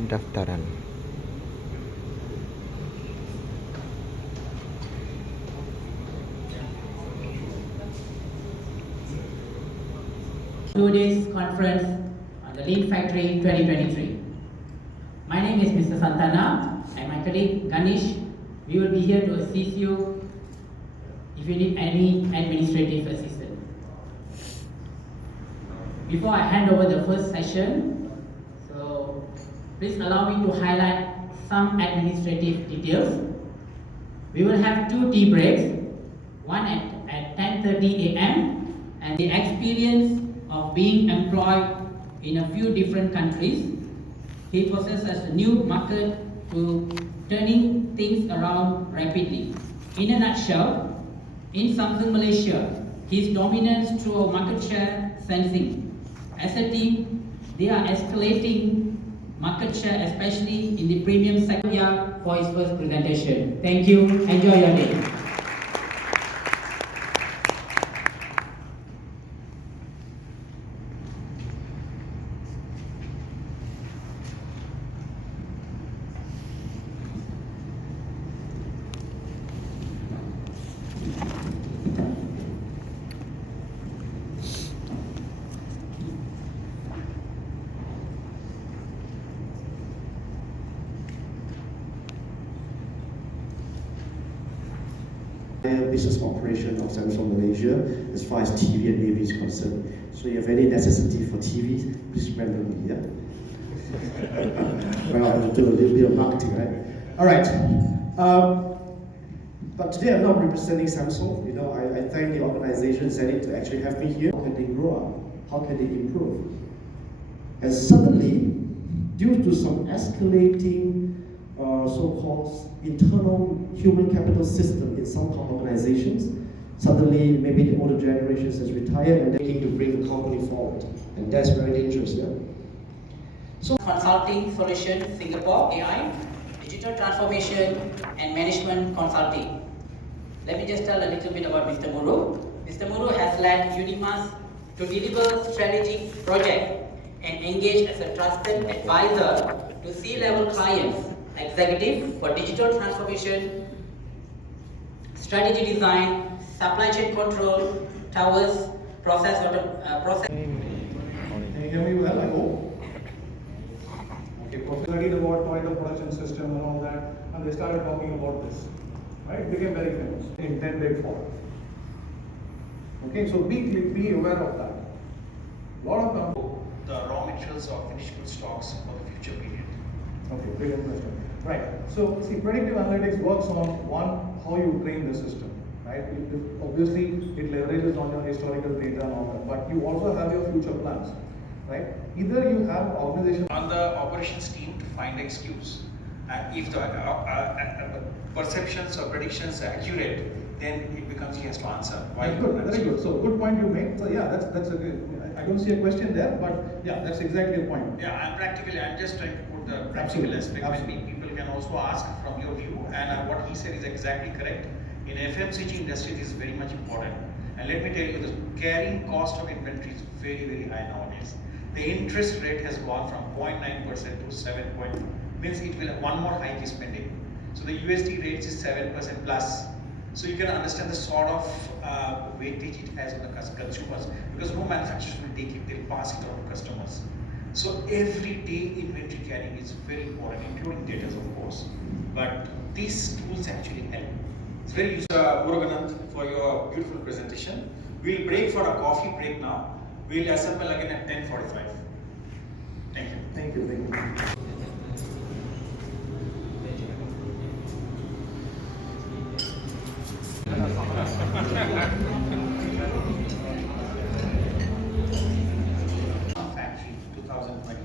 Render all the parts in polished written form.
pendaftaran. Today's conference on the Lean Factory 2023. My name is Mr. Santana and my colleague Ganesh. We will be here to assist you if you need any administrative assistance. Before I hand over the first session, so please allow me to highlight some administrative details. We will have 2 tea breaks, one at 10:30 a.m. and the experience of being employed in a few different countries. He possesses a new market to turning things around rapidly. In a nutshell, in Samsung Malaysia, his dominance through our market share sensing. As a team, they are escalating market share, especially in the premium sector, for his first presentation. Thank you. Enjoy your day. Business operation of Samsung Malaysia as far as TV and AV is concerned. So if you have any necessity for TV, please remember me, yeah? Well, I have to do a little bit of marketing, right? All right. But today I'm not representing Samsung. You know, I thank the organization Zenit to actually have me here. How can they grow up? How can they improve? And suddenly, due to some escalating so-called internal human capital system in some organizations, suddenly maybe the older generations has retired and they're looking to bring the company forward. And that's very dangerous, yeah? So, Consulting Solutions Singapore, AI, Digital Transformation and Management Consulting. Let me just tell a little bit about Mr. Muru. Mr. Muru has led Unimas to deliver strategic projects and engage as a trusted advisor to C-level clients, executive for digital transformation, strategy design, supply chain control, towers, process. Can you hear me well, I hope? Okay, studied about point of production system and all that, and they started talking about this. Right? It became very famous. Intended for. Okay, so be aware of that. A lot of the raw materials or finished good stocks for the future period. Okay, brilliant question. Right. So see, predictive analytics works on one, how you train the system. Right? Obviously, it leverages on your historical data and all that, but you also have your future plans. Right? Either you have organization On the operations team to find excuse. If the perceptions or predictions are accurate, then it becomes he has to answer. Why? Good, very good. So good point you made. So yeah, that's a good. I don't see a question there, but yeah, that's exactly a point. Yeah, I'm just trying to put the practical aspect. Maybe people can also ask from your view, and what he said is exactly correct. In FMCG industry, this is very much important. And let me tell you, the carrying cost of inventory is very, very high nowadays. The interest rate has gone from 0.9% to 7.2%. Means it will have one more hike is pending. So the USD rate is 7% plus. So you can understand the sort of weightage it has on the consumers, because no manufacturers will take it, they'll pass it on to customers. So every day inventory carrying is very important, including data of course. But these tools actually help. It's very useful. Muruganand, for your beautiful presentation. We'll break for a coffee break now. We'll assemble again at 10:45. Thank you. Thank you. Thank you. Factory 2023.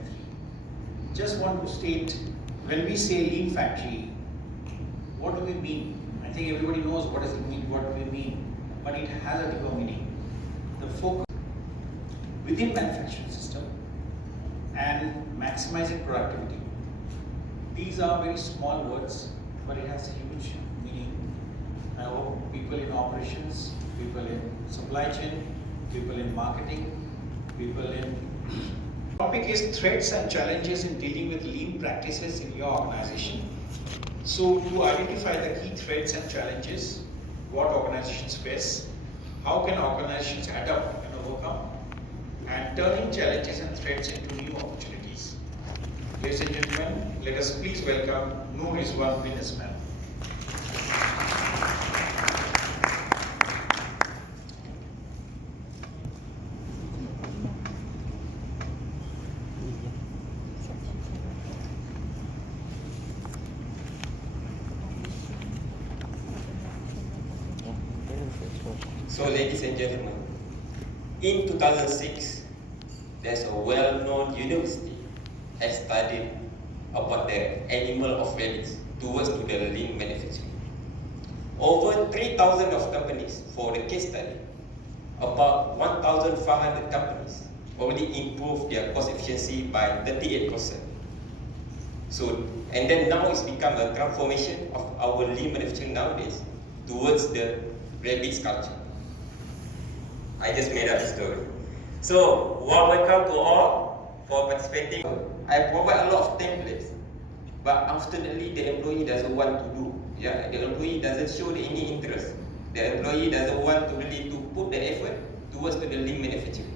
Just want to state, when we say lean factory, what do we mean? I think everybody knows what does it mean, what we mean, but it has a deeper meaning. The focus within manufacturing system and maximizing productivity. These are very small words, but it has huge meaning. I hope people in operations, people in supply chain, people in marketing, people in Topic is threats and challenges in dealing with lean practices in your organization. So to identify the key threats and challenges, what organizations face, how can organizations adapt and overcome, and turning challenges and threats into new opportunities. Ladies and gentlemen, let us please welcome Noor Rizwan businessman. So, ladies and gentlemen, in 2006, there's a well-known university has studied about the animal of rabbits towards to the lean manufacturing. Over 3,000 of companies for the case study, about 1,500 companies already improved their cost efficiency by 38%. So, and then now it's become a transformation of our lean manufacturing nowadays towards the rabbit culture. I just made up the story. So, welcome to all for participating. I provide a lot of templates, but unfortunately the employee doesn't want to do. Yeah, the employee doesn't show any interest. The employee doesn't want to really to put the effort towards the lean manufacturing.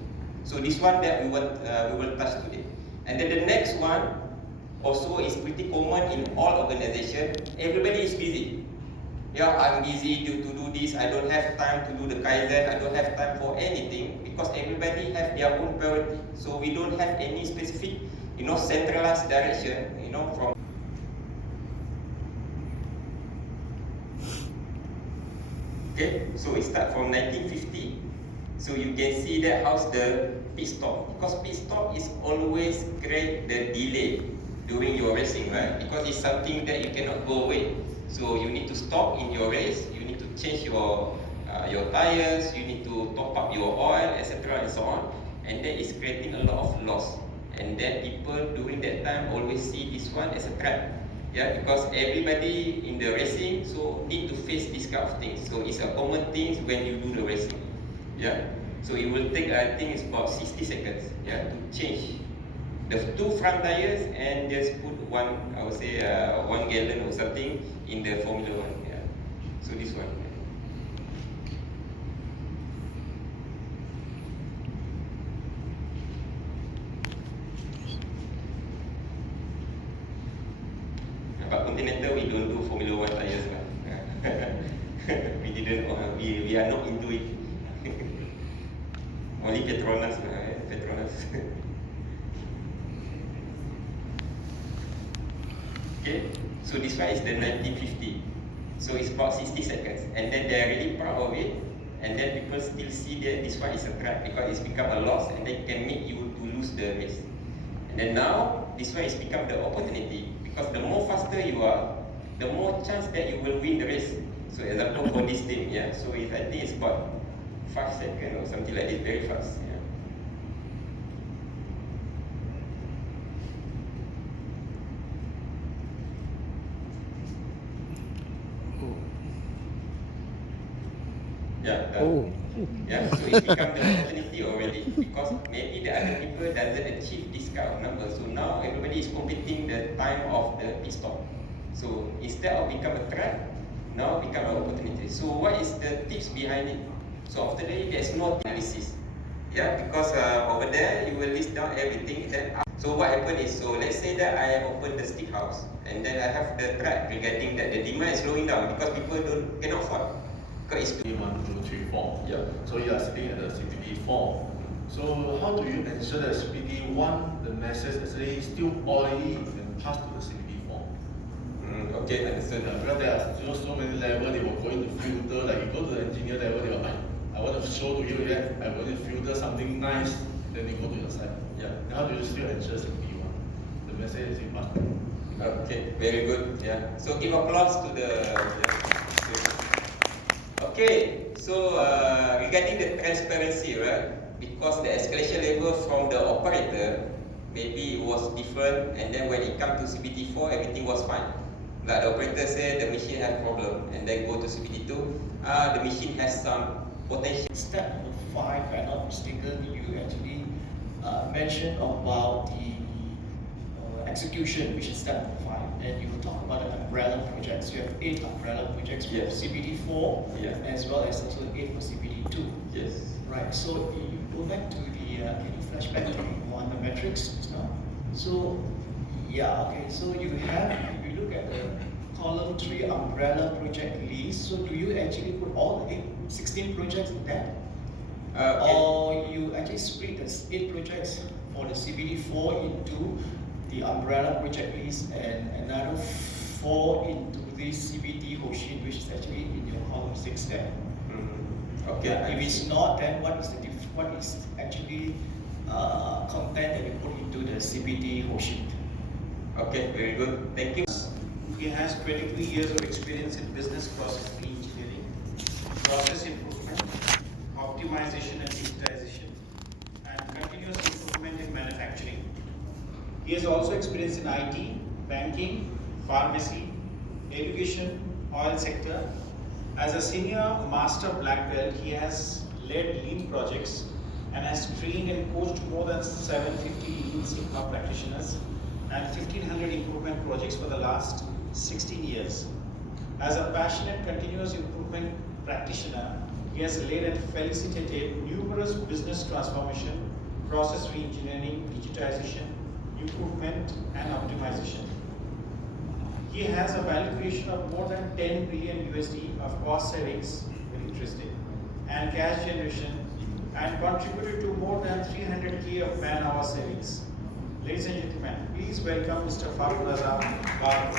So this one that we will touch today. And then the next one also is pretty common in all organizations. Everybody is busy. Yeah, I'm busy to do this, I don't have time to do the Kaizen, I don't have time for anything because everybody have their own priority. So we don't have any specific, centralized direction, from. Okay, so it starts from 1950. So you can see that how's the pit stop. Because pit stop is always create the delay during your racing, right? Because it's something that you cannot go away. So you need to stop in your race, you need to change your tires, you need to top up your oil, etc. and so on. And that is creating a lot of loss. And then people during that time always see this one as a trap. Yeah, because everybody in the racing so need to face this kind of things. So it's a common thing when you do the racing. Yeah. So it will take, I think it's about 60 seconds, yeah, to change the two front tires and just put one, I would say 1 gallon or something in the Formula 1. Yeah. So this one. But Continental we don't do Formula 1 tires. We didn't. We are not into it. Only Petronas. Petronas. Okay, so this one is the 1950. So it's about 60 seconds. And then they're really proud of it. And then people still see that this one is a trap because it's become a loss and they can make you to lose the race. And then now, this one is become the opportunity because the more faster you are, the more chance that you will win the race. So example for this team, yeah. So I think it's about 5 seconds or something like this, very fast. Yeah. Yeah, yeah, so it's become the opportunity already because maybe the other people doesn't achieve this kind of number. So now everybody is competing the time of the pit stop. So instead of become a trap, now become an opportunity. So what is the tips behind it? So after that, there's no analysis. Yeah, because over there you will list down everything. Then so what happened is, so let's say that I open the stick house and then I have the track regarding that the demand is slowing down because people cannot afford. Because it's 1, 2, 3, 4. Yeah. So you are sitting at the CPD 4. So how do you ensure that CPD 1, the message actually still oily and pass to the CPD 4? Okay, understood. Because there are still so many levels, they will go into filter, like you go to the engineer level, they will like, I want to show to you that I want to filter something nice, then you go to your site. Yeah. Then how do you still ensure CPD 1? The message is passed. Okay, very good. Yeah. So give applause to the. Okay, so regarding the transparency, right? Because the escalation level from the operator, maybe it was different, and then when it comes to CPT4, everything was fine. Like the operator said the machine had problem, and then go to CPT2, the machine has some potential. Step number 5, if I'm not mistaken, you actually mentioned about the execution, which is step 5, and you talk about the umbrella projects. You have 8 umbrella projects for Yes. CBD4, Yeah. as well as also 8 for CBD2. Yes. Right. So you go back to the can you flash back to on the metrics just now? So yeah, okay. So you have, if you look at the column 3 umbrella project list. So do you actually put all the 16 projects in that? Or you actually split the 8 projects for the CBD4 into the umbrella project list and another 4 into the CBD Hoshin, which is actually in your column 6 there. Okay. If it's not, then what is actually content that you put into the CBD Hoshin? Okay, very good. Thank you. He has 23 years of experience in business process engineering, process improvement, optimization and digitization, and continuous improvement in manufacturing. He has also experience in IT, banking, pharmacy, education, oil sector. As a senior master black belt, he has led lean projects and has trained and coached more than 750 Lean Sigma practitioners and 1500 improvement projects for the last 16 years. As a passionate continuous improvement practitioner, he has led and facilitated numerous business transformation, process re-engineering, digitization, improvement and optimization. He has a value creation of more than 10 billion USD of cost savings, very interesting, and cash generation, and contributed to more than 300K of man-hour savings. Ladies and gentlemen, please welcome Mr. Farooq Raza Babu.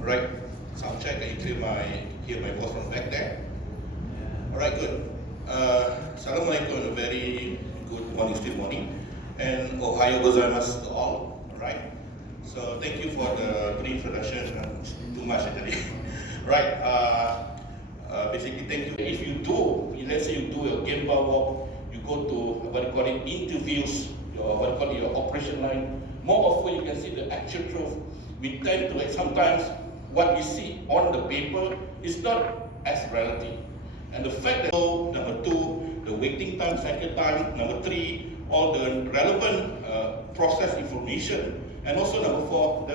Alright, sound check. Can you hear my voice from back there? Alright, good. Assalamualaikum, a very good morning, still morning. And Ohayo gozaimasu to all. Alright. So thank you for the pre-introduction. Too much actually. Right. Basically, thank you. If you do, let's say you do a game bar walk, you go to what you call it, interviews, your operation line. More often you can see the actual truth. We tend to sometimes what we see on the paper is not as reality. And the fact that number 2, the waiting time, cycle time, number 3, all the relevant process information, and also number 4,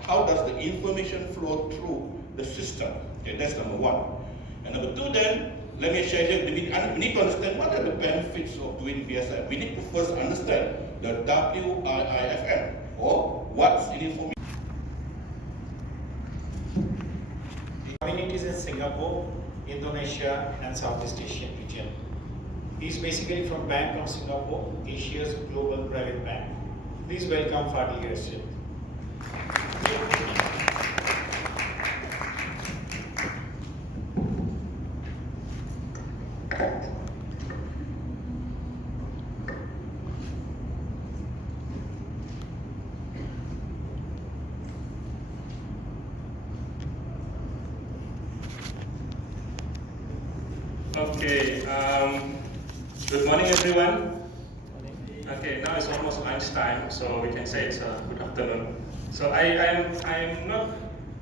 how does the information flow through the system? Okay, that's number 1. And number 2, then let me share here. We need to understand what are the benefits of doing BSI. We need to first understand the WIIFM, or what's in it for me. Communities in Singapore, Indonesia, and Southeast Asian region. He is basically from Bank of Singapore, Asia's global private bank. Please welcome Fadil Rashid. Okay, good morning everyone. Okay, now it's almost lunchtime, so we can say it's a good afternoon. So I'm not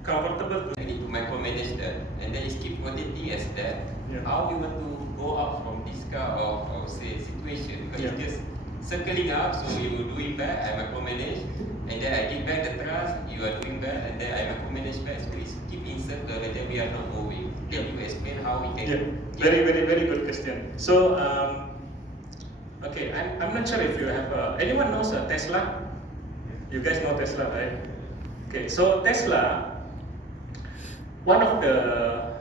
comfortable to... We need to micromanage that, and then just keep quantity as that. Yeah. How we want to go out from this kind of say situation? Because Yeah. it's just circling up, so you will do it back, I micromanage, and then I give back the trust, you are doing back, and then I micromanage back. So it's keep in circle, and then we are not moving. Can you explain how we can? Yeah, very good question. So, okay, I'm not sure if you have anyone knows Tesla. You guys know Tesla, right? Okay, so Tesla, one of the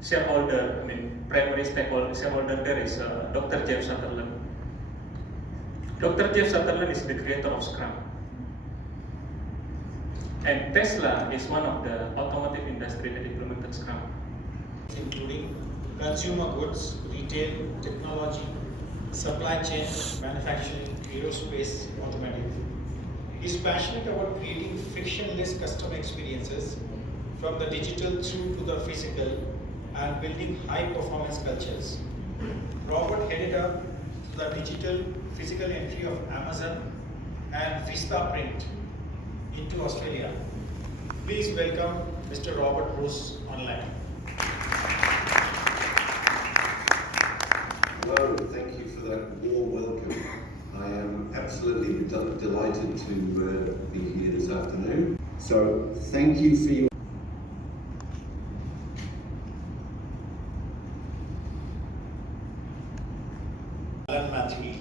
shareholder, primary shareholder there is Dr. Jeff Sutherland. Dr. Jeff Sutherland is the creator of Scrum. And Tesla is one of the automotive industry that implemented Scrum. Including consumer goods, retail, technology, supply chain, manufacturing, aerospace, automotive. He's passionate about creating frictionless customer experiences from the digital through to the physical and building high-performance cultures. Robert headed up the digital physical entry of Amazon and Vista Print into Australia. Please welcome Mr. Robert Bruce online. Hello, thank you for that warm welcome. I am absolutely delighted to be here this afternoon. So thank you for your Matthew.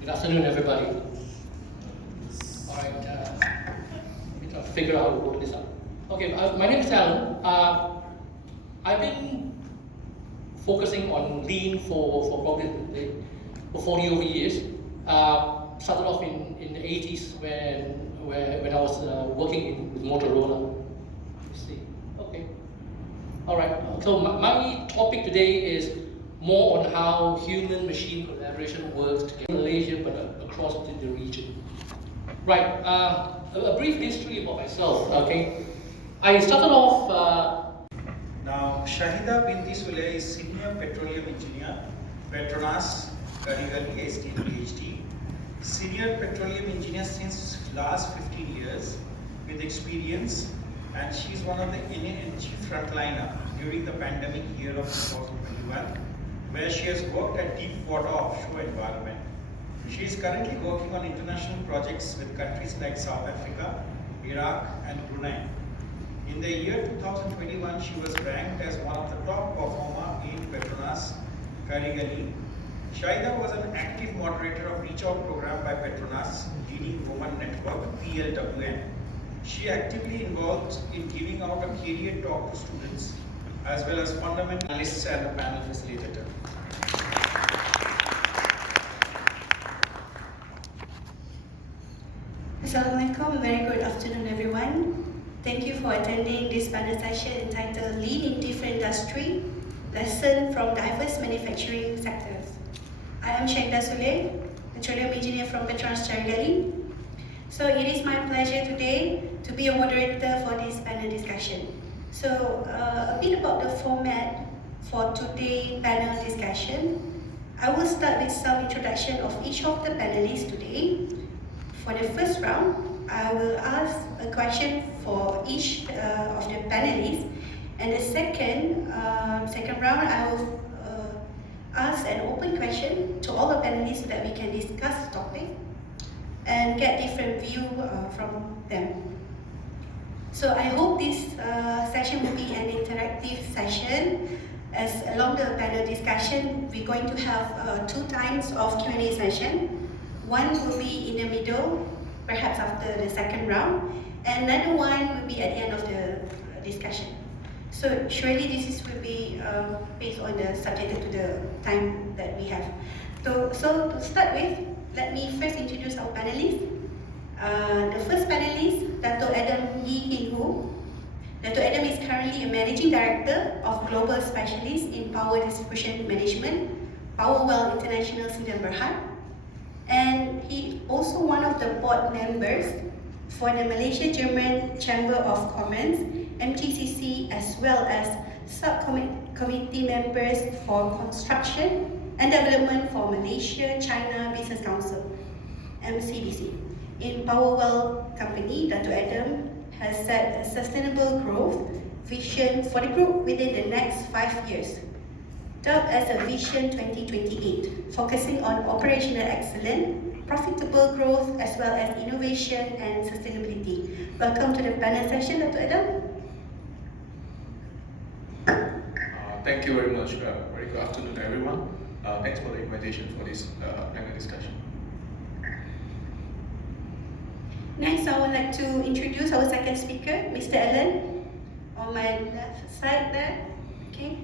Good afternoon, everybody. All right, let me figure out how to work this out. Okay, my name is Alan. I've been focusing on lean for probably for 40 over years. Started off in the 80s when I was working with Motorola. Let's see. Okay. All right. So my topic today is more on how human-machine collaboration works together in Malaysia, but across the region. Right, a brief history about myself, okay? I started off... Now, Shahida Binti Sule is Senior Petroleum Engineer, Petronas, Karigali ST PhD. Senior Petroleum Engineer since last 15 years with experience, and she's one of the energy frontliner during the pandemic year of 2021, where she has worked at deep water offshore environment. She is currently working on international projects with countries like South Africa, Iraq, and Brunei. In the year 2021, she was ranked as one of the top performer in Petronas Karigali. Shahida was an active moderator of Reach Out program by Petronas, leading Women Network, PLWN. She actively involved in giving out a career talk to students, as well as fundamental analysts and a panel facilitator. Assalamualaikum, very good afternoon everyone. Thank you for attending this panel session entitled Lean in Different Industry, Lesson from Diverse Manufacturing Sectors. I am Shahida Sule, Petroleum Engineer from Petronas Karigali. So it is my pleasure today to be a moderator for this panel discussion. So a bit about the format for today's panel discussion. I will start with some introduction of each of the panelists today. For the first round, I will ask a question for each of the panelists, and the second round, I will ask an open question to all the panelists so that we can discuss the topic and get different view from them. So I hope this session will be an interactive session. As along the panel discussion, we're going to have 2 times of Q&A session. One will be in the middle, perhaps after the second round, and another one will be at the end of the discussion. So surely this will be based on the subject to the time that we have. So to start with, let me first introduce our panelists. The first panelist, Dato' Adam Yee-Hin-Hu. Dato' Adam is currently a Managing Director of Global Specialist in Power Distribution Management, Powerwell International Sdn Bhd. And he also one of the board members for the Malaysia-German Chamber of Commerce, MGCC, as well as subcommittee members for construction and development for Malaysia-China Business Council, MCBC. In Powerwell company, Dato' Adam has set a sustainable growth vision for the group within the next 5 years, dubbed as a Vision 2028, focusing on operational excellence, profitable growth, as well as innovation and sustainability. Welcome to the panel session, Dato' Adam. Thank you very much. Very good afternoon, everyone. Thanks for the invitation for this panel discussion. Next, I would like to introduce our second speaker, Mr. Alan, on my left side there. Okay.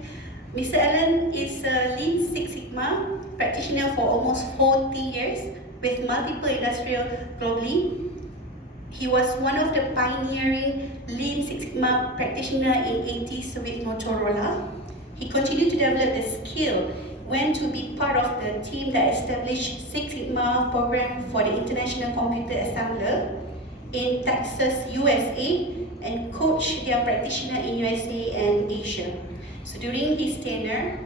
Mr. Allen is a Lean Six Sigma practitioner for almost 40 years with multiple industrial globally. He was one of the pioneering Lean Six Sigma practitioner in 80s with Motorola. He continued to develop the skill when to be part of the team that established Six Sigma program for the International Computer Assembler in Texas, USA, and coach their practitioner in USA and Asia. So during his tenure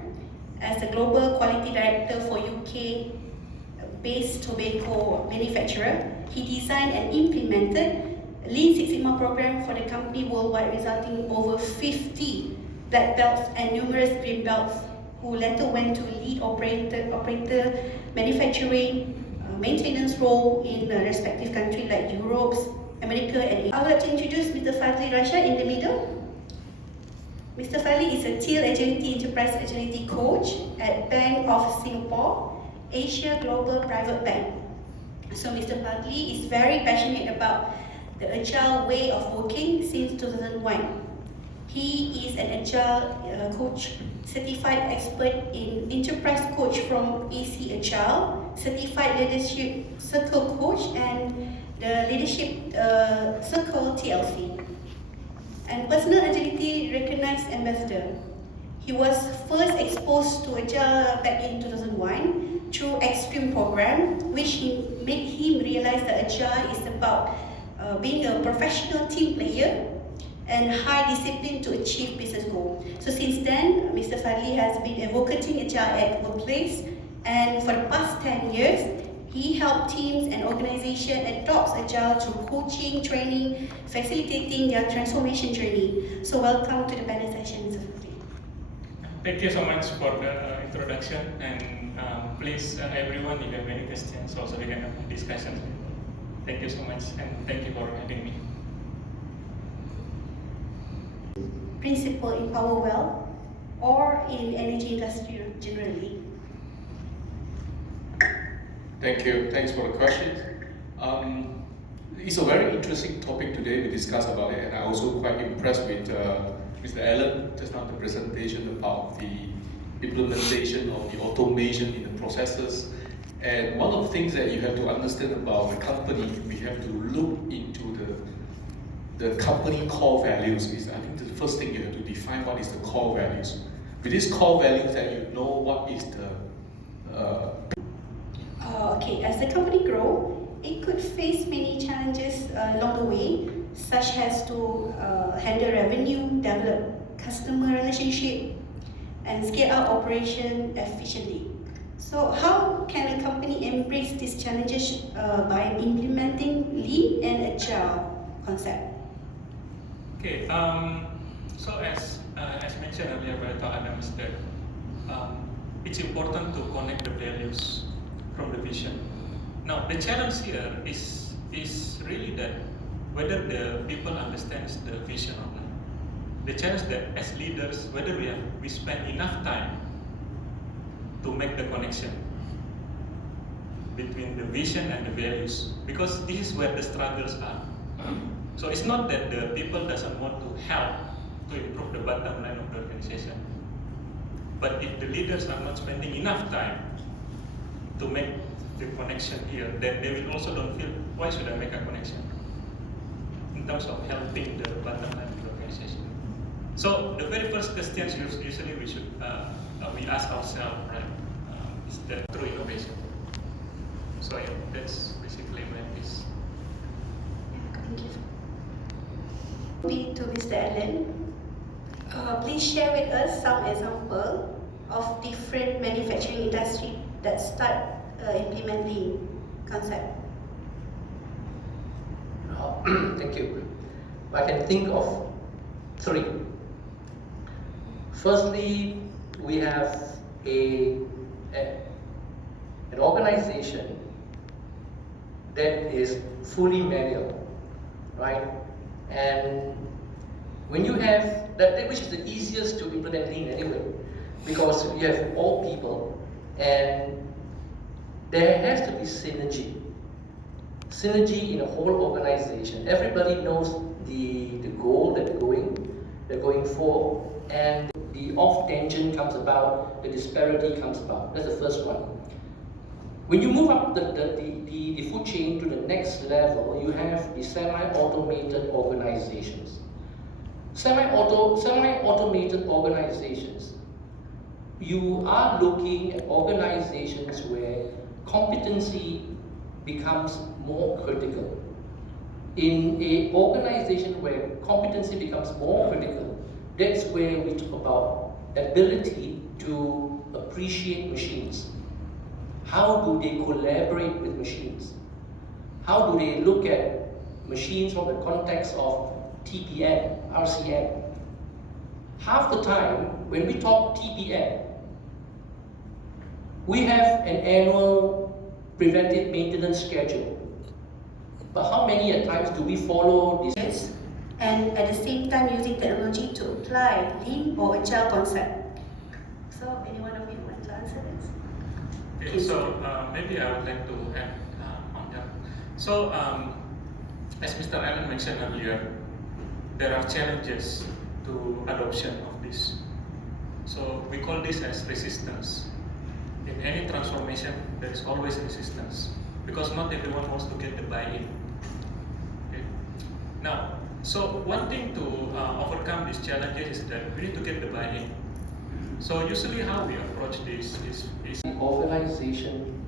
as a global quality director for UK-based tobacco manufacturer, he designed and implemented a Lean Six Sigma program for the company worldwide, resulting in over 50 black belts and numerous green belts, who later went to lead operator manufacturing, maintenance role in the respective countries like Europe, America, and I would like to introduce Mr. Fadli Rashad in the middle. Mr. Fadli is a Teal Agility Enterprise Agility Coach at Bank of Singapore, Asia Global Private Bank. So Mr. Fadli is very passionate about the agile way of working since 2001. He is an agile coach, certified expert in enterprise coach from AC Agile, certified leadership circle coach, and the leadership circle TLC, and personal agility recognized ambassador. He was first exposed to agile back in 2001 through Extreme program, which made him realize that agile is about being a professional team player and high discipline to achieve business goal. So since then, Mr. Fadli has been advocating agile at workplace, and for the past 10 years, he helped teams and organizations adopt agile through coaching, training, facilitating their transformation journey. So welcome to the panel session, Mr. Fadli. Thank you so much for the introduction, and please everyone, if you have any questions, also we can have discussions. Thank you so much, and thank you for having me. Principle in power well or in energy industry generally? Thank you. Thanks for the question. It's a very interesting topic today we discuss about it, and I'm also quite impressed with Mr. Allen just now the presentation about the implementation of the automation in the processes. And one of the things that you have to understand about the company, we have to look into the company core values. Is, I think the first thing you have to define what is the core values. With these core values, that you know what is the Okay, as the company grows, it could face many challenges along the way, such as to handle revenue, develop customer relationship, and scale out operation efficiently. So how can a company embrace these challenges by implementing lean and agile concept? Okay, so as mentioned earlier by Dr. Adam, is that it's important to connect the values from the vision. Now, the challenge here is really that whether the people understands the vision or not. The challenge that as leaders, whether we spend enough time to make the connection between the vision and the values, because this is where the struggles are. So it's not that the people doesn't want to help to improve the bottom line of the organization, but if the leaders are not spending enough time to make the connection here, then they will also don't feel, why should I make a connection? In terms of helping the bottom line of the organization. So the very first question usually we should we ask ourselves, right? Is that true innovation? So yeah, that's basically my piece. Thank you. To Mr. Allen, please share with us some example of different manufacturing industry that start implementing concept. Thank you. I can think of three. Firstly, we have an organization that is fully manual, right? And when you have that, which is the easiest to implement lean anyway, because you have all people, and there has to be synergy. Synergy in a whole organization. Everybody knows the goal that they're going for, and the off tension comes about, the disparity comes about. That's the first one. When you move up the food chain to the next level, you have the semi-automated organizations. Semi-automated organizations, you are looking at organizations where competency becomes more critical. In an organization where competency becomes more critical, that's where we talk about ability to appreciate machines. How do they collaborate with machines? How do they look at machines from the context of TPM, RCM? Half the time, when we talk TPM, we have an annual preventive maintenance schedule. But how many times do we follow this? Yes, and at the same time using technology to apply lean or agile concept. So, any one of you want to answer this? Okay, so maybe I would like to add on that. So, as Mr. Allen mentioned earlier, there are challenges to adoption of this. So we call this as resistance. In any transformation, there is always resistance because not everyone wants to get the buy-in. Okay. Now, so one thing to overcome these challenges is that we need to get the buy-in. So usually how we approach this is the organization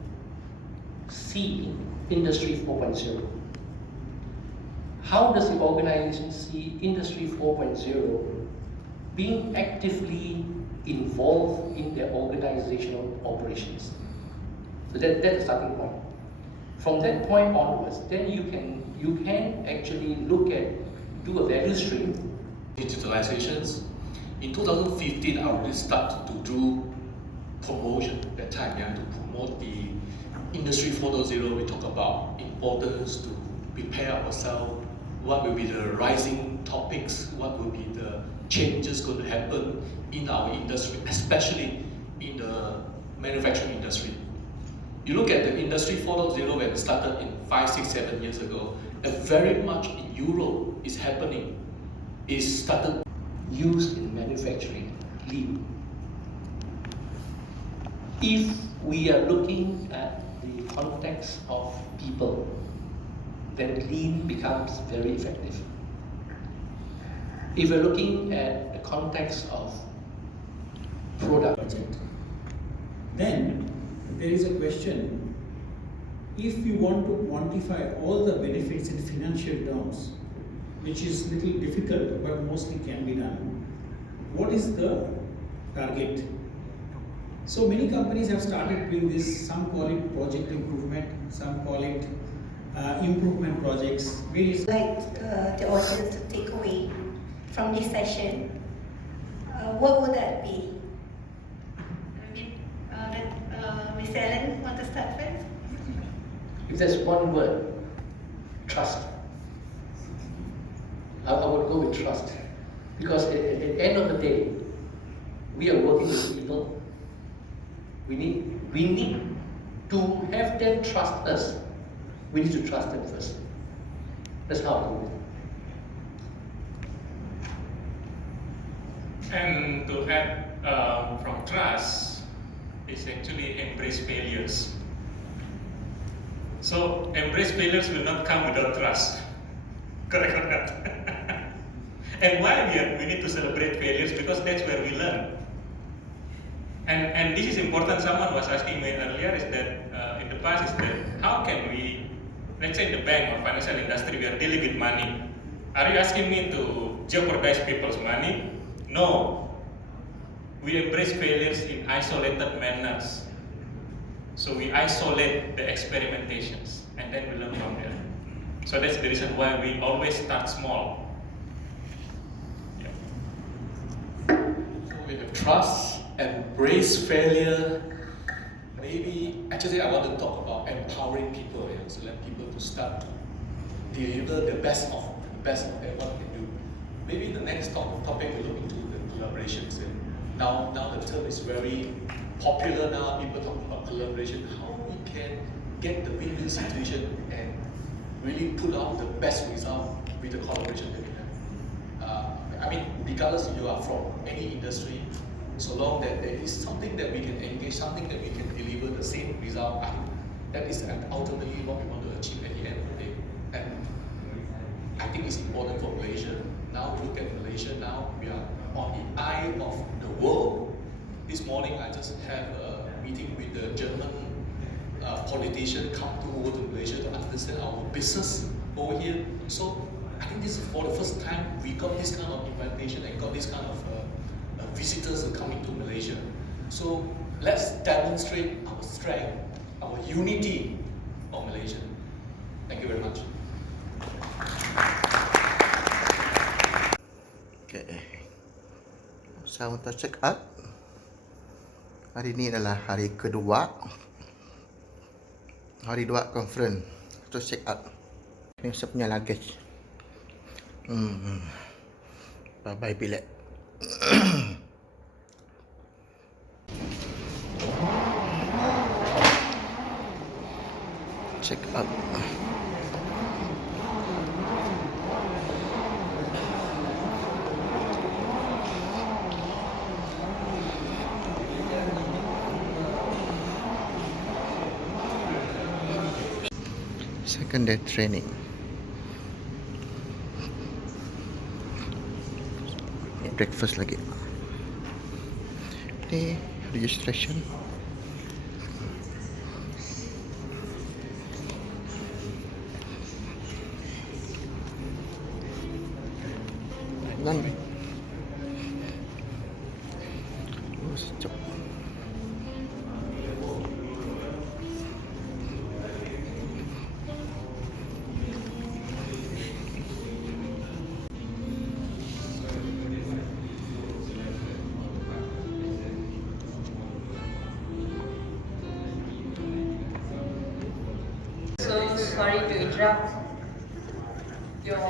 see Industry 4.0. How does the organization see Industry 4.0 being actively involved in their organizational operations? So that's the starting point. From that point onwards, then you can actually look at, do a value stream. Digitalizations. In 2015, I already started to do promotion at that time, to promote the Industry 4.0. We talk about importance to prepare ourselves, what will be the rising topics, what will be the changes going to happen in our industry, especially in the manufacturing industry. You look at the Industry 4.0 when it started in 5, 6, 7 years ago, and very much in Europe is happening. It started used in manufacturing, lean. If we are looking at the context of people, then lean becomes very effective. If we're looking at the context of product budget, then there is a question, if you want to quantify all the benefits in financial terms, which is little difficult but mostly can be done, what is the target? So many companies have started doing this. Some call it project improvement, some call it improvement projects. Various. Like the audience to take away from this session, what would that be? Maybe Mr. Allen want to start first? If there's one word, trust. I would go with trust. Because at the end of the day, we are working with people. We need to have them trust us. We need to trust them first. That's how I do it. And to add from trust is actually embrace failures. So embrace failures will not come without trust. Correct or not? And why we need to celebrate failures? Because that's where we learn. And this is important. Someone was asking me earlier is that in the past is that how can we, let's say in the bank or financial industry, we are dealing with money. Are you asking me to jeopardize people's money? No. We embrace failures in isolated manners. So we isolate the experimentations and then we learn from there. So that's the reason why we always start small. So we have trust, embrace failure. Maybe, actually I want to talk about empowering people, so let people to start to deliver the best of what they do. Maybe the next topic we look into the collaborations. And now the term is very popular now, people talk about collaboration, how we can get the win-win situation and really put out the best result with the collaboration that we have. I mean, regardless if you are from any industry, so long that there is something that we can engage, something that we can deliver the same result, I think that is ultimately what we want to achieve at the end of the day. And I think it's important for Malaysia. Now look at Malaysia now, we are on the eye of the world. This morning I just had a meeting with the German politician come over to Malaysia to understand our business over here. So I think this is for the first time we got this kind of invitation and got this kind of visitors coming to Malaysia. So let's demonstrate our strength, our unity of Malaysia. Thank you very much. Okay. Usaha untuk check up. Hari ini adalah hari kedua. Hari 2 conference untuk check up. Ini saya punya luggage. Bye-bye bilik. Check up. Second day training. Breakfast lagi. Ini registration. Stop. So sorry to interrupt your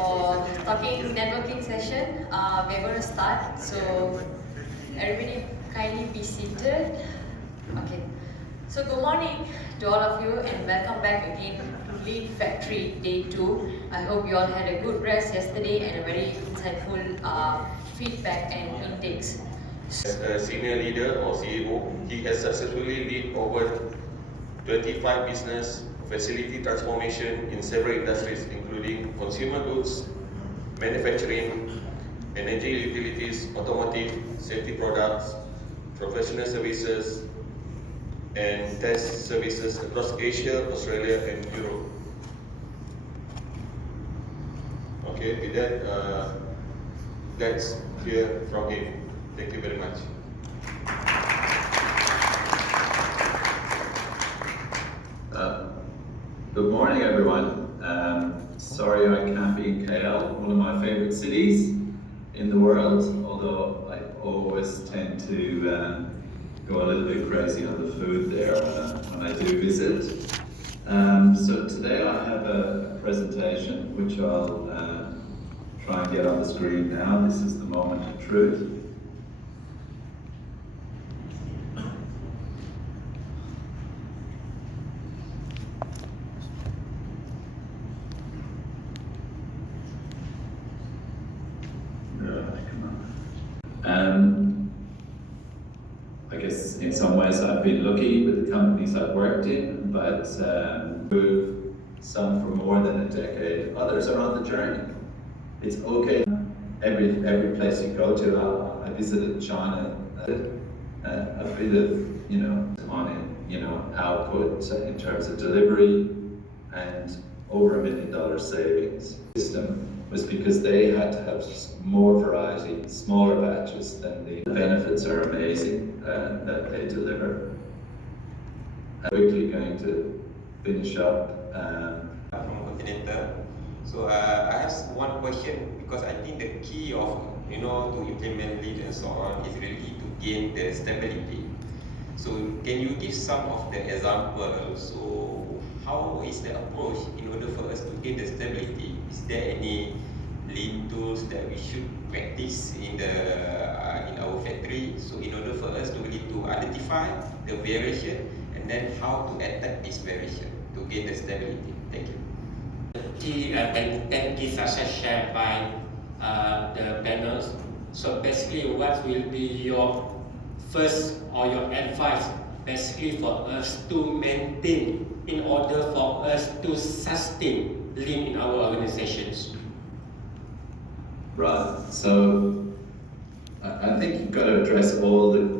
networking session. We're going to start. So everybody kindly be seated. Okay. So good morning to all of you and welcome back again to Lean Factory Day 2. I hope you all had a good rest yesterday and a very insightful feedback and intakes. As a senior leader or CEO, he has successfully led over 25 business facility transformation in several industries including consumer goods, manufacturing, energy utilities, automotive, safety products, professional services, and test services across Asia, Australia, and Europe. Okay, with that, let's hear from him. Thank you very much. Good morning, everyone. Sorry I can't be in KL, one of my favorite cities in the world, although I always tend to go a little bit crazy on the food there when I do visit. So today I have a presentation which I'll try and get on the screen now. This is the moment of truth. I guess in some ways I've been lucky with the companies I've worked in, but some for more than a decade, others are on the journey. It's okay. Every place you go to, I visited China, a bit of on output in terms of delivery and over $1 million savings. System was because they had to have more variety, smaller batches than the benefits are amazing that they deliver. I'm quickly going to finish up. From Continental. So I have one question because I think the key of to implement lean and so on is really to gain the stability. So can you give some of the examples? So how is the approach in order for us to gain the stability? Is there any lean tools that we should practice in our factory? So in order for us to really to identify the variation and then how to attack this variation to gain the stability. Thank you. Key benefit success shared by the panels. So basically, what will be your first or your advice basically for us to maintain in order for us to sustain lean in our organizations? Right. So I think you've got to address all the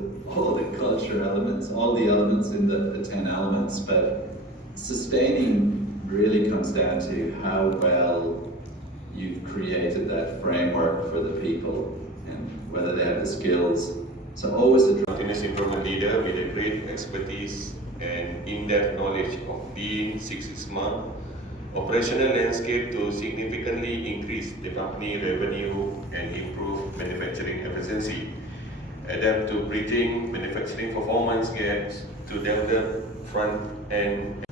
culture elements, all the elements in the 10 elements, but sustaining really comes down to how well you've created that framework for the people and whether they have the skills. So always a continuous improvement leader with a great expertise and in-depth knowledge of Lean Six Sigma operational landscape to significantly increase the company revenue and improve manufacturing efficiency, adapt to bridging manufacturing performance gaps to develop front end.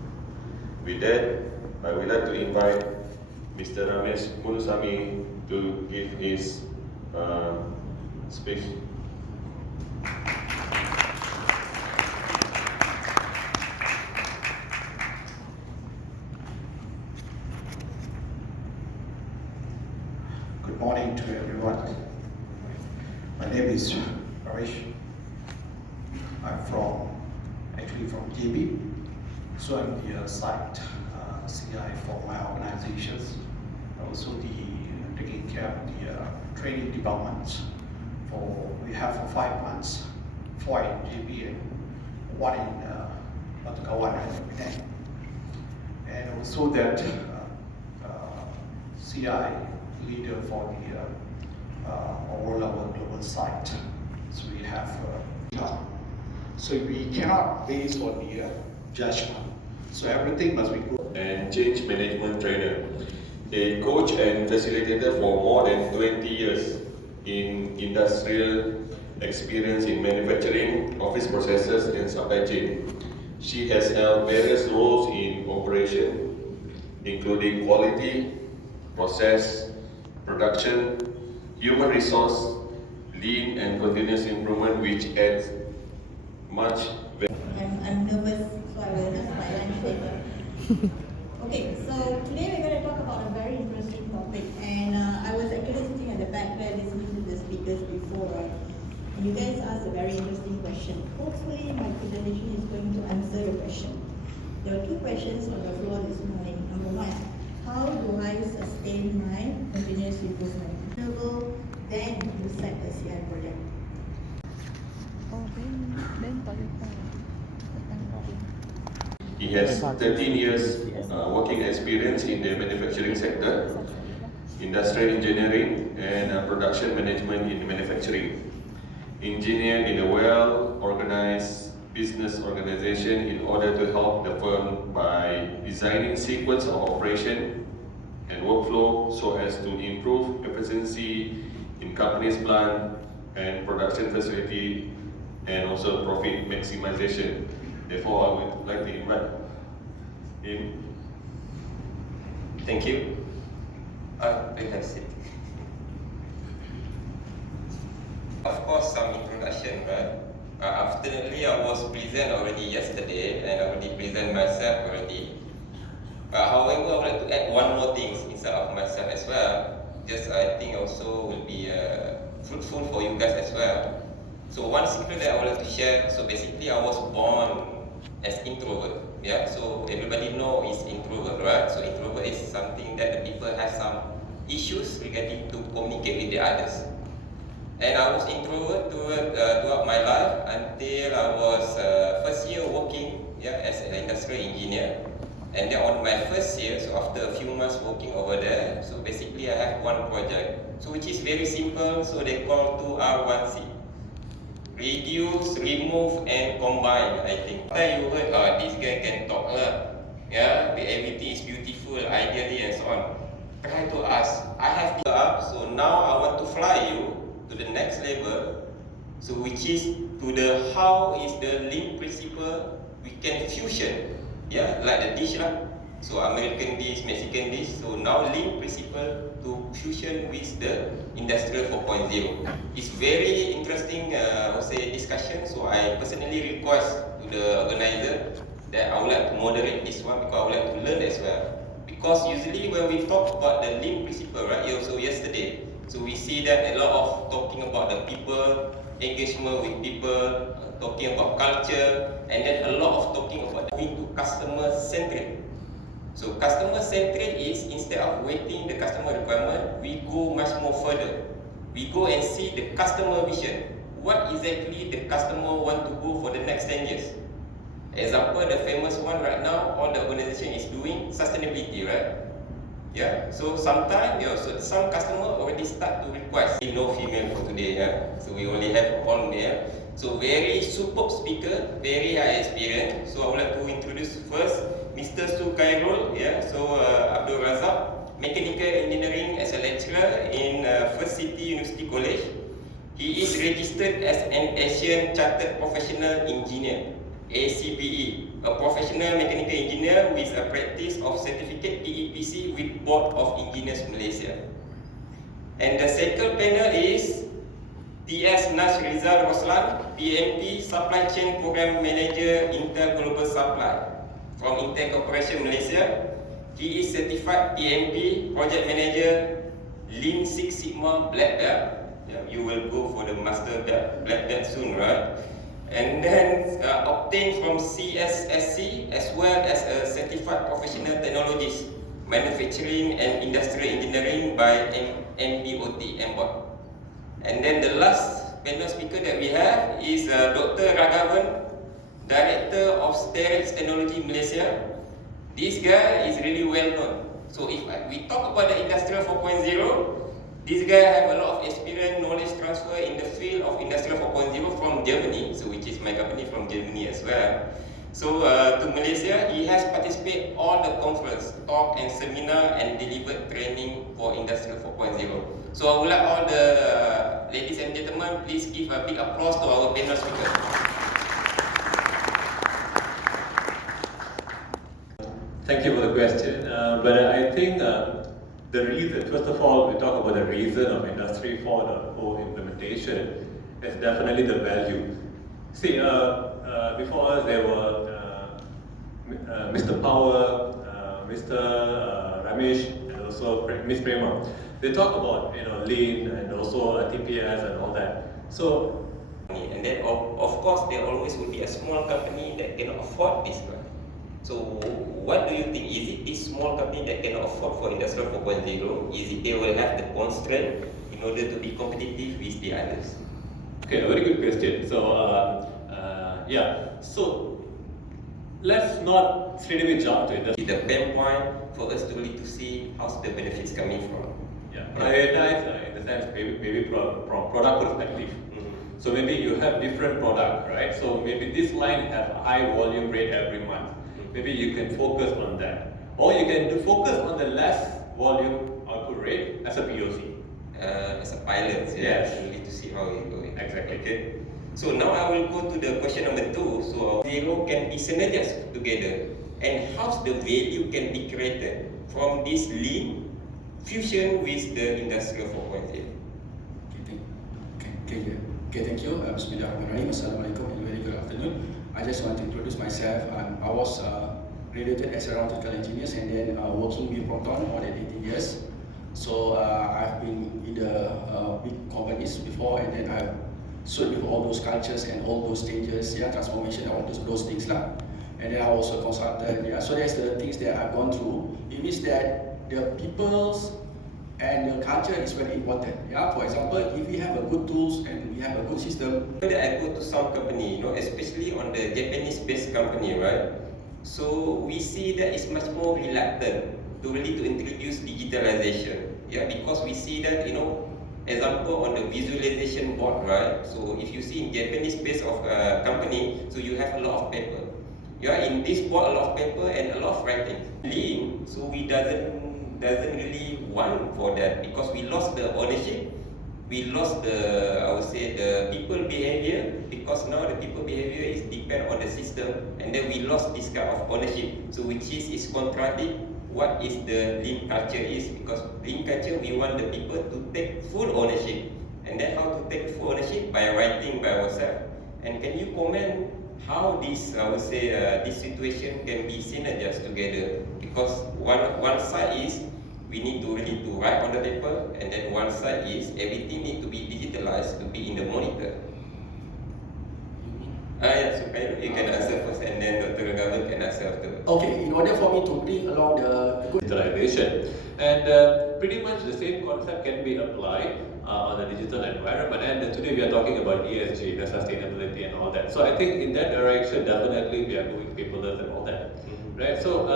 With that, I would like to invite Mr. Ramesh Munusamy to give his speech. Good morning to everyone. My name is Ramesh. I'm actually from JB. So I'm the site CI for my organizations. Also taking care of the training departments. We have 5 plants, 4 in JB and 1 in Batagawan and Penang. And also that CI leader for the all our global site. So we have so we cannot base on the judgment. So everything must be good. And change management trainer, a coach and facilitator for more than 20 years in industrial experience in manufacturing, office processes and supply chain. She has held various roles in operation, including quality, process, production, human resource, lean and continuous improvement, which adds much value. I'm nervous, so I will have my lunch later. Okay, so today we're going to talk about a very interesting topic, and I was actually sitting at the back there listening to the speakers before, right? And you guys asked a very interesting question. Hopefully my presentation is going to answer your question. There are 2 questions on the floor this morning. Number 1, how do I sustain my continuous improvement? Then you set the CI project. He has 13 years working experience in the manufacturing sector, industrial engineering and production management in manufacturing. Engineered in a well-organized business organization in order to help the firm by designing sequence of operation and workflow so as to improve efficiency in company's plant and production facility and also profit maximization. Therefore, I would like to invite him. Thank you. Please have a seat. Of course, some introduction, right? Afterly, I was present already yesterday and I already present myself already. However, I would like to add one more thing inside of myself as well. Just I think also will be fruitful for you guys as well. So one secret that I would like to share. So basically, I was born as introvert. Yeah. So everybody know is introvert, right? So introvert is something that the people have some issues regarding to communicate with the others. And I was introvert throughout my life until I was first year working, yeah, as an industrial engineer. And then on my first year, so after a few months working over there, so basically I have one project, so which is very simple. So they call 2R1C: reduce, remove, and combine. I think. Then you heard, this guy can talk, yeah, everything is beautiful, ideally, and so on. Try to ask. I have this up, so now I want to fly you to the next level. So which is to the how is the lean principle we can fusion. Yeah, like the dish lah. So American dish, Mexican dish. So now lean principle to fusion with the industrial 4.0. It's very interesting, I would say, discussion. So I personally request to the organizer that I would like to moderate this one because I would like to learn as well. Because usually when we talk about the lean principle, right? Also yesterday So we see that a lot of talking about the people, engagement with people, talking about culture, and then a lot of talking about moving to customer-centric. So customer-centric is, instead of waiting the customer requirement, we go much more further. We go and see the customer vision. What exactly the customer want to go for the next 10 years? Example, the famous one right now, all the organization is doing sustainability, right? Yeah, so sometimes so some customer already start to request. No female for today, yeah? So we only have all male. So very superb speaker, very high experience. So I would like to introduce first Mr. Su Khairul, yeah? So Abdul Razak, mechanical engineering as a lecturer in First City University College. He is registered as an Asian Chartered Professional Engineer, ACPE, a professional mechanical engineer with a practice of certificate PEPC with Board of Engineers Malaysia. And the second panel is TS Nash Rizal Roslan, PMP, Supply Chain Program Manager, Intel Global Supply from Intel Corporation Malaysia. He is certified PMP, Project Manager, Lean Six Sigma Black Belt. Yeah, you will go for the Master Belt, Black Belt soon, right? And then obtained from CSSC as well as a Certified Professional Technologist, Manufacturing and Industrial Engineering by MBOT, MBOT. And then the last panel speaker that we have is Dr. Raghavan, Director of Sterex Technology Malaysia. This guy is really well known. So if we talk about the Industrial 4.0, this guy have a lot of experience, knowledge transfer in the field of Industrial 4.0 from Germany, so which is my company from Germany as well. So to Malaysia, he has participated all the conference, talk and seminar and delivered training for Industrial 4.0. So I would like all the ladies and gentlemen, please give a big applause to our panel speaker. Thank you for the question, but I think the reason, first of all, we talk about the reason of Industry 4.0 implementation is definitely the value. See, before us there were Mr. Power, Mr. Ramesh, and also Ms. Prema. They talk about lean and also TPS and all that. So, and then of course there always will be a small company that cannot afford this, right? So what do you think? Is it this small company that cannot afford for Industrial 4.0? Is it they will have the constraint in order to be competitive with the others? okay, a very good question. So, yeah, so let's not straight away jump to industry. The pain point for us to really to see how's the benefits coming from. Yeah, prioritize in the sense maybe from product perspective. So maybe you have different product, right? So maybe this line have high volume rate every month. Maybe you can focus on that. Or you can focus on the less volume output rate as a POC. As a pilot, yes. You need to see how it's going. Exactly. Okay. So now I will go to the question number 2. So zero can be synergized together. And how's the value can be created from this lean fusion with the Industrial 4.0? Okay, thank you. Bismillahirrahmanirrahim. Assalamualaikum and very good afternoon. I just want to introduce myself. I was graduated as aeronautical engineer and then working with Proton more than 18 years. So I've been in the big companies before, and then I've served with all those cultures and all those stages, transformation, all those things lah. And then I was a consultant. So that's the things that I've gone through. It means that the people's and the culture is very important. For example, if we have a good tools and we have a good system. I go to some company, especially on the Japanese-based company, right? So we see that it's much more reluctant to really to introduce digitalization. Because we see that, example on the visualization board, right? So if you see in Japanese-based company, so you have a lot of paper. In this board, a lot of paper and a lot of writing. Lean, so we doesn't really want for that because we lost the ownership, we lost the, I would say, the people behavior, because now the people behavior is depend on the system, and then we lost this kind of ownership. So which is contradict what is the lean culture is, because lean culture we want the people to take full ownership, and then how to take full ownership by writing by ourselves. And can you comment how this, I would say, this situation can be synergized together? Because one side is we need to really to write on the paper, and then one side is everything need to be digitalized to be in the monitor. Yeah, so you can answer first, and then Dr. Gavin can answer afterwards. Okay, in order for me to bring along the digitalization, and pretty much the same concept can be applied on a digital environment. And today we are talking about ESG, the sustainability and all that. So I think in that direction, definitely we are doing paperless and all that, right? So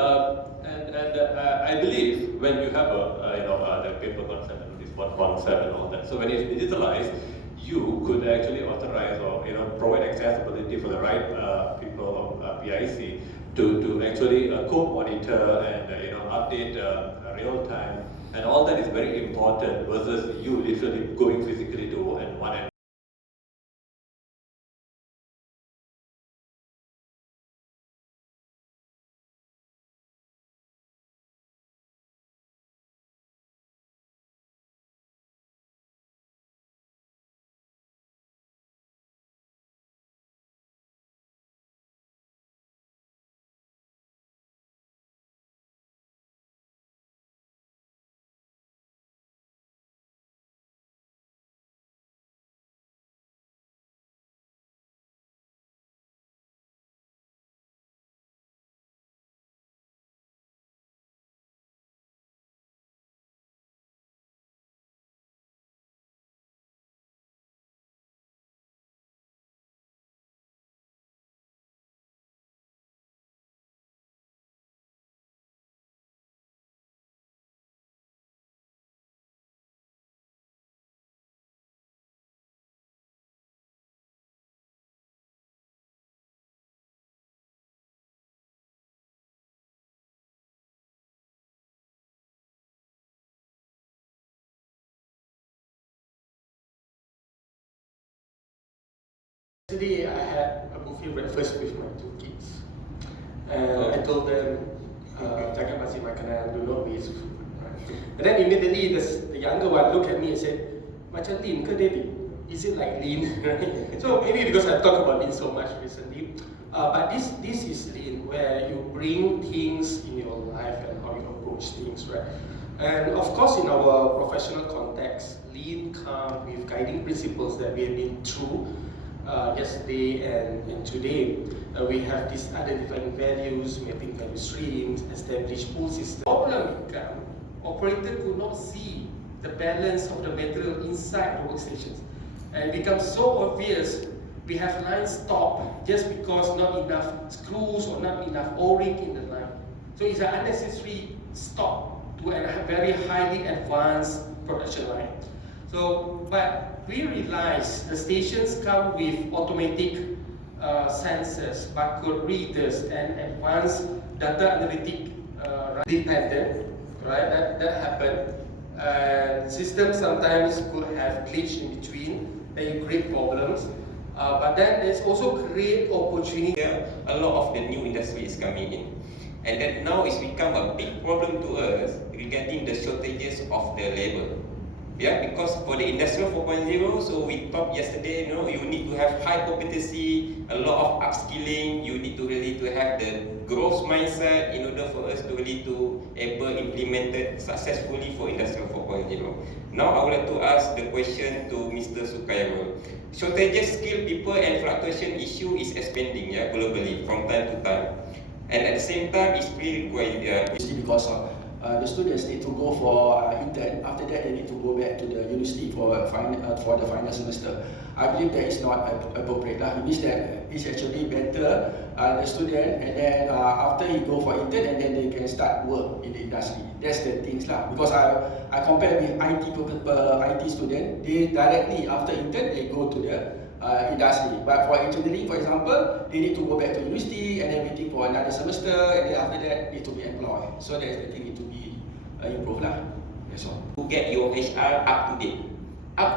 I believe when you have the paper concept and this one concept and all that. So when it's digitalized, you could actually authorize or provide accessibility for the right people of PIC to actually co-monitor and update real time, and all that is very important versus you literally going physically to one end. Yesterday I had a buffet breakfast with my two kids. I told them, jangan basi makanan, do not waste food. And then immediately the younger one looked at me and said, macam lean ke David? Is it like lean? So maybe because I've talked about lean so much recently. But this is lean, where you bring things in your life and how you approach things, right? And of course in our professional context, lean comes with guiding principles that we have been through yesterday and today. We have these identifying values, mapping value streams, established pull systems. Problem become, operator could not see the balance of the material inside the workstations. And it becomes so obvious, we have lines stop just because not enough screws or not enough O-ring in the line. So it's an unnecessary stop to a very highly advanced production line. So, but we realize the stations come with automatic sensors, barcode readers, and advanced data analytic dependent, right? That happened. Systems sometimes could have glitch in between, and you create problems. But then there's also create opportunity. A lot of the new industry is coming in, and that now it's become a big problem to us regarding the shortages of the labor. Yeah, because for the industrial 4.0, so we talked yesterday, you need to have high competency, a lot of upskilling, you need to really to have the growth mindset in order for us to really to able implement it successfully for industrial 4.0. Now I would like to ask the question to Mr. Sukairul. Shortages, skilled people and fluctuation issue is expanding globally from time to time. And at the same time, it's pre-required. Because the students need to go for intern. After that, they need to go back to the university for the final semester. I believe that is not appropriate. It means that it's actually better the student, and then after he go for intern, and then they can start work in the industry. That's the things lah. Because I compare with IT student, they directly after intern they go to the industry. But for engineering, for example, they need to go back to university and then waiting for another semester, and then after that need to be employed. So that's the thing need to be improved lah. That's all. To get your HR up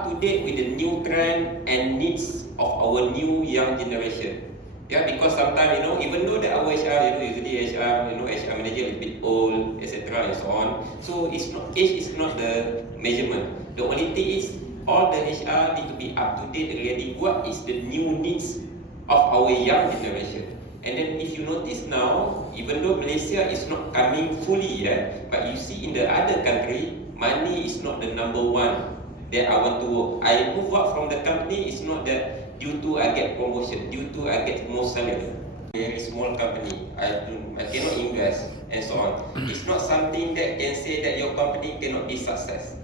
to date with the new trend and needs of our new young generation. Yeah, because sometimes even though that our HR, usually HR manager is a bit old, etc. and so on. So age is not the measurement. The only thing is all the HR need to be up to date already. What is the new needs of our young generation? And then if you notice now, even though Malaysia is not coming fully yet, but you see in the other country, money is not the number one that I want to work. I move out from the company is not that due to I get promotion, due to I get more salary. Very small company, I cannot invest and so on. It's not something that can say that your company cannot be success.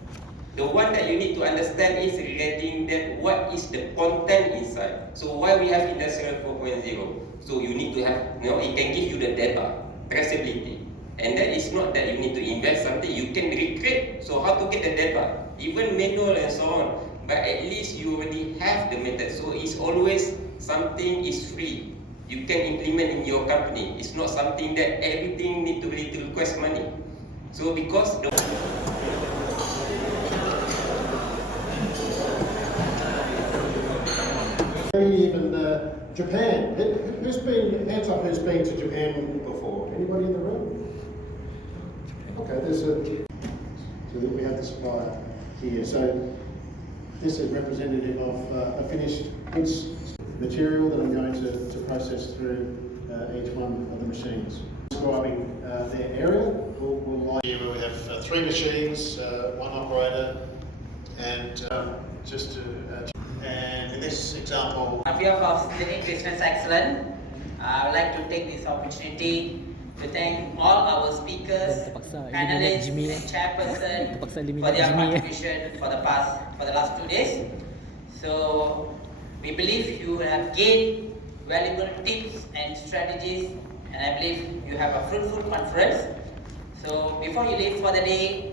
The one that you need to understand is regarding that what is the content inside. So why we have Industrial 4.0? So you need to have, it can give you the data, traceability. And that is not that you need to invest something, you can recreate. So how to get the data? Even manual and so on. But at least you already have the method. So it's always something is free. You can implement in your company. It's not something that everything need to really request money. So because the even Japan. Who's been, hands up, who's been to Japan before? Anybody in the room? Okay, there's a, so that we have the supplier here. So this is representative of a finished goods material that I'm going to process through each one of the machines. Describing their area, here we have 3 machines, 1 operator, and just to and in this example, On behalf of Clinic Business Excellence, I would like to take this opportunity to thank all our speakers, panelists, and chairperson for their contribution for the last 2 days. So we believe you have gained valuable tips and strategies, and I believe you have a fruitful conference. So before you leave for the day,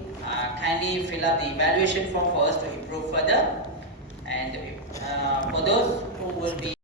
kindly fill up the evaluation form for us to improve further. And for those who will be